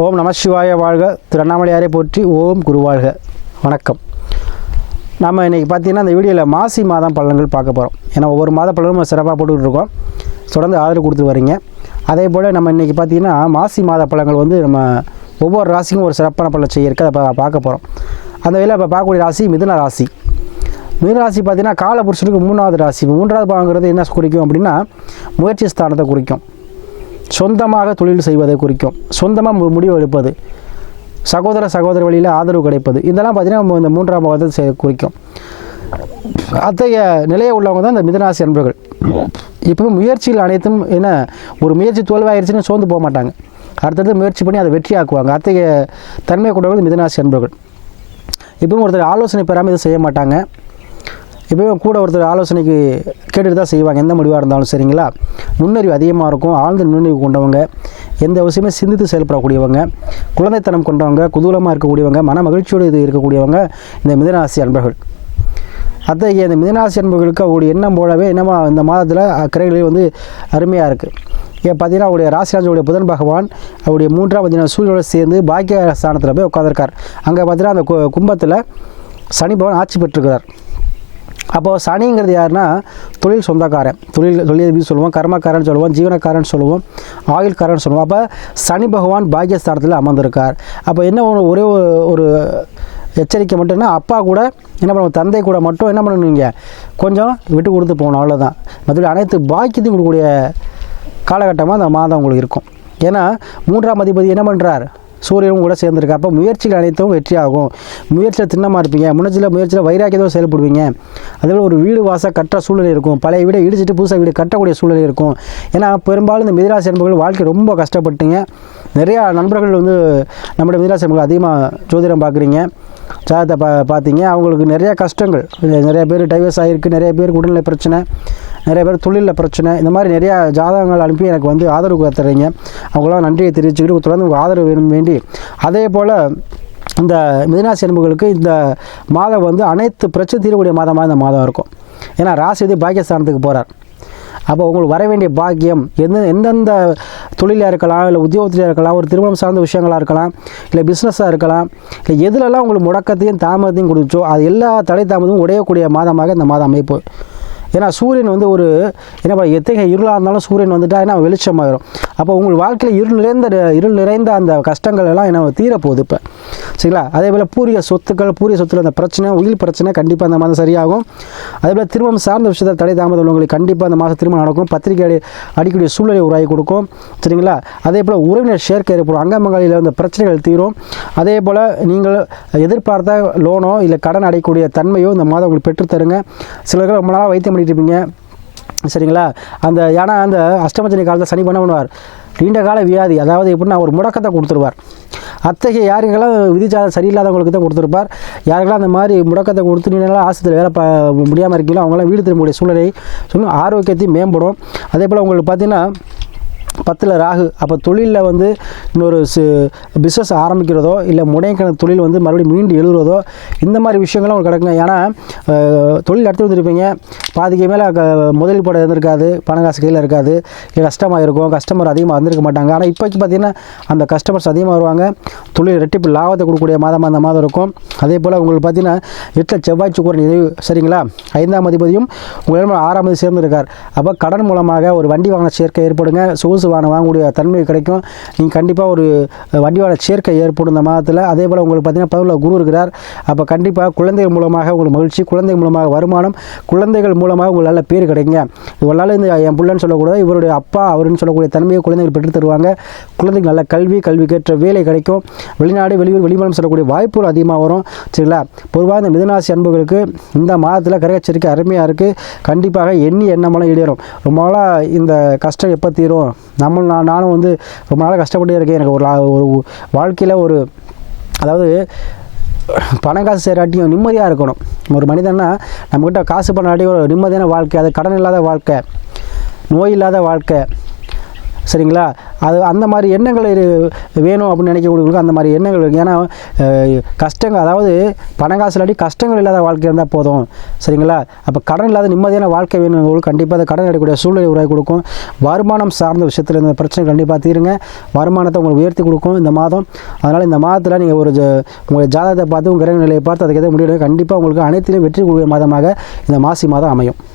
ஓம் நம சிவாய வாழ்க. திருவண்ணாமலையாரை போற்றி. ஓம் குருவாழ்க. வணக்கம். நம்ம இன்றைக்கி பார்த்திங்கன்னா இந்த வீடியோவில் மாசி மாதம் பலன்கள் பார்க்க போகிறோம். ஏன்னா ஒவ்வொரு மாத பலனும் நம்ம சிறப்பாக போட்டுக்கிட்டு இருக்கோம். தொடர்ந்து ஆதரவு கொடுத்து வரீங்க. அதே போல் நம்ம இன்றைக்கி பார்த்திங்கன்னா மாசி மாத பலன்கள் வந்து நம்ம ஒவ்வொரு ராசிக்கும் ஒரு சிறப்பான பலன் செய்ய அதை பார்க்க போகிறோம். அந்த வகையில் இப்போ பார்க்கக்கூடிய ராசி மிதுன ராசி. மிதுன ராசி பார்த்திங்கன்னா காலபுருஷனுக்கு 3வது ராசி. 3வது பாவங்கிறது என்ன குறிக்கும் அப்படின்னா முயற்சி ஸ்தானத்தை குறிக்கும். சொந்தமாக தொழில் செய்வதை குறிக்கும். சொந்தமாக முடிவு எடுப்பது, சகோதர வழியில் ஆதரவு கிடைப்பது, இதெல்லாம் பார்த்திங்கன்னா இந்த 3ஆம் பாவத்தை குறிக்கும். அத்தகைய நிலையை உள்ளவங்க தான் இந்த மிதுனராசி அன்பர்கள். இப்போ முயற்சிகள் அனைத்தும் என்ன, ஒரு முயற்சி தோல்வாயிருச்சுன்னு சோர்ந்து போக மாட்டாங்க. அடுத்தடுத்து முயற்சி பண்ணி அதை வெற்றியாக்குவாங்க. அத்தகைய தன்மை கொண்டவர்கள் மிதுனராசி அன்பர்கள். இப்பவும் ஒருத்தர் ஆலோசனை பெறாமல் இதை செய்ய மாட்டாங்க. இப்போயும் கூட ஒருத்தர் ஆலோசனைக்கு கேட்டுட்டு தான் செய்வாங்க. எந்த முடிவாக இருந்தாலும் சரிங்களா. நுண்ணறிவு அதிகமாக இருக்கும். ஆழ்ந்த நுண்ணறிவு கொண்டவங்க, எந்த விஷயமே சிந்தித்து செயல்படக்கூடியவங்க, குழந்தைத்தனம் கொண்டவங்க, குதூகலமாக இருக்கக்கூடியவங்க, மன மகிழ்ச்சியோடு இருக்கக்கூடியவங்க இந்த மிதுனராசி அன்பர்கள். அத்தகைய இந்த மிதுனராசி அன்பர்களுக்கு அவருடைய எண்ணம் போலவே என்னமா இந்த மாதத்தில் கிரகங்களே வந்து அருமையாக இருக்குது. ஏன் பார்த்தீங்கன்னா அவருடைய ராசிராஜனுடைய புதன் பகவான் அவருடைய 3ஆம் பார்த்தீங்கன்னா சூரியனோடு சேர்ந்து பாக்கிய ஸ்தானத்தில் போய் உட்காந்துருக்கார். அங்கே பார்த்தீங்கன்னா அந்த கும்பத்தில் சனி பகவான் ஆட்சி பெற்றிருக்கிறார். அப்போது சனிங்கிறது யாருன்னா தொழில் சொந்தக்காரன், தொழிலதிபதி சொல்லுவோம், கர்மக்காரன் சொல்லுவோம், ஜீவனக்காரன் சொல்லுவோம், ஆயுள்காரன் சொல்லுவோம். அப்போ சனி பகவான் பாக்கியஸ்தானத்தில் அமர்ந்திருக்கார். அப்போ என்ன ஒரே ஒரு எச்சரிக்கை மட்டும்னா அப்பா கூட என்ன பண்ணுவோம், தந்தை கூட மட்டும் என்ன பண்ணுவீங்க, கொஞ்சம் விட்டு கொடுத்து போகணும், அவ்வளோதான். மற்றபடி அனைத்து பாக்கியத்தையும் கொடுக்கக்கூடிய காலகட்டமாக அந்த மாதம் உங்களுக்கு இருக்கும். ஏன்னா 3ஆம் அதிபதி என்ன பண்ணுறார், சூரியனும் கூட சேர்ந்துருக்கு. அப்போ முயற்சிகள் அனைத்தும் வெற்றியாகும். முயற்சியில் திண்ணமாக இருப்பீங்க. முயற்சியில் வைராக்கியத்தோடு செயல்படுவீங்க. அதேபோல் ஒரு வீடு வாசல் கட்டுற சூழ்நிலை இருக்கும். பழைய வீடை இடிச்சிட்டு புதுசாக வீடு கட்டக்கூடிய சூழ்நிலை இருக்கும். ஏன்னா பெரும்பாலும் இந்த மிதுனராசி அன்பர்கள் வாழ்க்கை ரொம்ப கஷ்டப்பட்டீங்க. நிறையா நண்பர்கள் வந்து நம்முடைய மிதுனராசி அன்பர்கள் அதிகமாக ஜோதிடம் பார்க்குறீங்க, ஜாதகத்தை பார்த்தீங்க. அவங்களுக்கு நிறையா கஷ்டங்கள், நிறைய பேர் டைவர்ஸ் ஆகிருக்கு, நிறைய பேருக்கு உடல்நிலை பிரச்சனை, நிறைய பேர் தொழிலில் பிரச்சனை, இந்த மாதிரி நிறையா ஜாதகங்கள் அனுப்பி எனக்கு வந்து ஆதரவு தர்றீங்க. அவங்களாம் நன்றியை தெரிவிச்சுக்கிட்டு தொடர்ந்து உங்களுக்கு ஆதரவு வேணும் வேண்டி. அதே போல் இந்த மிதுனராசி அன்பர்களுக்கு இந்த மாதம் வந்து அனைத்து பிரச்சனை தீரக்கூடிய மாதமாக இந்த மாதம் இருக்கும். ஏன்னா ராசி பாக்கியஸ்தானத்துக்கு போகிறார். அப்போ உங்களுக்கு வர வேண்டிய பாக்கியம் எந்தெந்த தொழிலாக இருக்கலாம், இல்லை உத்தியோகத்திலாக இருக்கலாம், ஒரு திருமணம் சார்ந்த விஷயங்களாக இருக்கலாம், இல்லை பிஸ்னஸாக இருக்கலாம், இல்லை எதுலெல்லாம் உங்களுக்கு முடக்கத்தையும் தாமதத்தையும் கொடுத்தோ அது எல்லா தடை தாமதமும் உடையக்கூடிய மாதமாக இந்த மாதம் அமைப்பு. ஏன்னா சூரியன் வந்து ஒரு என்ன எத்தகைய இருளாக இருந்தாலும் சூரியன் வந்துட்டா என்ன வெளிச்சமாயிரும். அப்போ உங்கள் வாழ்க்கையில் இருள் நிறைந்த அந்த கஷ்டங்கள் எல்லாம் என்ன தீரப்போகுது இப்போ, சரிங்களா. அதே போல் பூரிய சொத்தில் அந்த பிரச்சனை, உயிர் பிரச்சனை கண்டிப்பாக அந்த மாதம் சரியாகும். அதே போல் திருமணம் சார்ந்த விஷயத்தில் தடை தாமதம் உள்ளவங்களுக்கு கண்டிப்பாக அந்த மாதம் திருமணம் நடக்கும். பத்திரிகை அடிக்கக்கூடிய சூழ்நிலை உருவாகி கொடுக்கும், சரிங்களா. அதே போல் உறவினர் சேர்க்கை ஏற்படும். அங்கமங்களில் அந்த பிரச்சனைகள் தீரும். அதே போல் நீங்கள் எதிர்பார்த்த லோனோ இல்லை கடன் அடையக்கூடிய தன்மையோ இந்த மாதம் உங்களுக்கு பெற்றுத்தருங்க. சிலர்கள் ரொம்ப நாளாக வைத்தியம் இருப்பீங்க, சரிங்களா. ஏன்னா அந்த அஷ்டமச்சனி காலத்தில் சனி பண்ண பண்ணுவார், நீண்ட கால வியாதி, அதாவது எப்படின்னா ஒரு முடக்கத்தை கொடுத்துருவார். அத்தகைய யாருக்கெல்லாம் விதிச்சாத சரியில்லாதவங்களுக்கு தான் கொடுத்துருப்பார். யாருக்கெல்லாம் அந்த மாதிரி முடக்கத்தை கொடுத்து நீங்களாம் ஆஸ்பத்திரி வேலை முடியாமல் இருக்கீங்களோ அவங்களாம் வீடு திரும்பக்கூடிய சூழ்நிலை சொல்லும், ஆரோக்கியத்தையும் மேம்படும். அதே போல் உங்களுக்கு பார்த்தீங்கன்னா 10ல் ராகு. அப்போ தொழிலில் வந்து இன்னொரு பிஸ்னஸ் ஆரம்பிக்கிறதோ இல்லை முனைக்கணக்கு தொழில் வந்து மறுபடியும் மீண்டு எழுதுறதோ இந்த மாதிரி விஷயங்கள்லாம் உங்களுக்கு கிடக்குங்க. ஏன்னா தொழில் எடுத்து வந்துருப்பீங்க, பாதிக்கு மேலே முதலீடு போட இருந்திருக்காது, பணம் காசு கையில் இருக்காது, இல்லை கஷ்டமாக இருக்கும், கஸ்டமர் அதிகமாக வந்திருக்க மாட்டாங்க. ஆனால் இப்போக்கி பார்த்திங்கன்னா அந்த கஸ்டமர்ஸ் அதிகமாக வருவாங்க. தொழில் ரெட்டிப்பு லாபத்தை கொடுக்கக்கூடிய மாதமாக அந்த மாதம் இருக்கும். அதே போல் உங்களுக்கு பார்த்திங்கன்னா 8ல் செவ்வாய் சுக்கிரன் நிறைவு, சரிங்களா. 5ஆம் அதிபதியும் உங்களிடம் 6ஆம் அதிபதி சேர்ந்துருக்கார். அப்போ கடன் மூலமாக ஒரு வண்டி வாகன சேர்க்கை ஏற்படுங்க. சொகுசு வாங்கக்கூடிய தன்மை கிடைக்கும். நீங்கள் கண்டிப்பாக ஒரு வண்டி வாகன சேர்க்கை ஏற்படும் இந்த மாதத்தில். அதே போல் உங்களுக்கு பார்த்தீங்கன்னா 11ல் குரு இருக்கிறார். அப்போ கண்டிப்பாக குழந்தைகள் மூலமாக உங்களுக்கு மகிழ்ச்சி, குழந்தைகள் மூலமாக வருமானம், குழந்தைகள் மூலமாக உங்களுக்கு நல்ல பேர் கிடைக்குங்க. இவளால் இந்த என் பிள்ளைன்னு சொல்லக்கூடாது, இவருடைய அப்பா அவருன்னு சொல்லக்கூடிய தன்மையை குழந்தைகள் பெற்று தருவாங்க. குழந்தைகள் நல்ல கல்விக்கேற்ற வேலை கிடைக்கும். வெளிநாடு வெளியூர் வெளிமாநிலம் சொல்லக்கூடிய வாய்ப்புகள் அதிகமாக வரும், சரிங்களா. பொதுவாக இந்த மிதுனராசி அன்புகளுக்கு இந்த மாதத்தில் கிரகச்சரிக்கை அருமையாக இருக்குது. கண்டிப்பாக எண்ணமெல்லாம் ஈடேறும். ரொம்ப நாளாக இந்த கஷ்டம் எப்போ தீரும், நானும் வந்து ரொம்ப நாளாக கஷ்டப்பட்டே இருக்கேன், எனக்கு ஒரு வாழ்க்கையில் ஒரு அதாவது பணம் காசு சேராட்டியும் நிம்மதியாக இருக்கணும். ஒரு மனிதன்னா நம்மக்கிட்ட காசு பண்ணாட்டி ஒரு நிம்மதியான வாழ்க்கை, அது கடன் இல்லாத வாழ்க்கை, நோய் இல்லாத வாழ்க்கை, சரிங்களா? அது அந்த மாதிரி எண்ணங்கள் வேணும் அப்படின்னு நினைக்கக்கூடியவங்களுக்கு அந்த மாதிரி எண்ணங்கள் இருக்குது. ஏன்னா கஷ்டங்கள், அதாவது பணம் காசு இல்லாட்டி கஷ்டங்கள் இல்லாத வாழ்க்கை இருந்தால் போதும். சரிங்களா? அப்போ கடன் இல்லாத நிம்மதியான வாழ்க்கை வேணுங்களுக்கு கண்டிப்பாக அந்த கடன் எடுக்கக்கூடிய சூழ்நிலை உருவாக்கி கொடுக்கும். வருமானம் சார்ந்த விஷயத்தில் இந்த பிரச்சனை கண்டிப்பாக தீருங்க. வருமானத்தை உங்களுக்கு உயர்த்தி கொடுக்கும் இந்த மாதம். அதனால் இந்த மாதத்தில் நீங்கள் உங்களுடைய ஜாதகத்தை பார்த்து உங்கள் கிரக நிலையை பார்த்து அதுக்கு எதாவது முடிவு கண்டிப்பாக உங்களுக்கு அனைத்திலும் வெற்றி கொடுக்கிற மாதமாக இந்த மாசி மாதம் அமையும்.